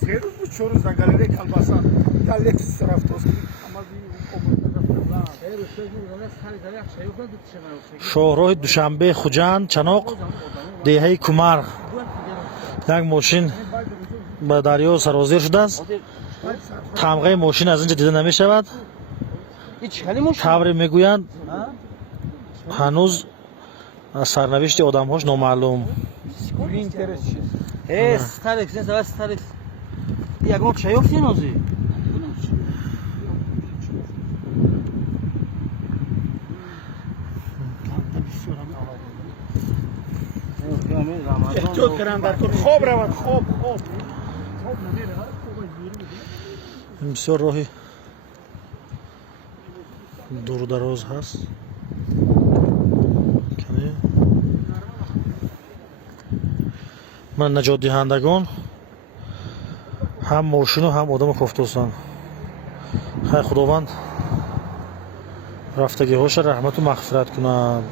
سه روز بود 4 روز در گالری کلباسا در لکسوس رفت است اما شاهراه دوشنبه خوجند چناق دهه کمر یک ماشین به دریا سرازیر شده است. تمغه ماشین از اینجا دیده نمی شود. خبری میگویند هنوز سرنوشت آدم هاش نامعلوم. احتیاط کردن در کن خواب رود خواب این بسیار راهی دور دراز هست. من نجات دهندگان هم ماشین و هم آدم کفتوسان خیر خداوند رفتگی هاش رحمت و مغفرت کنند.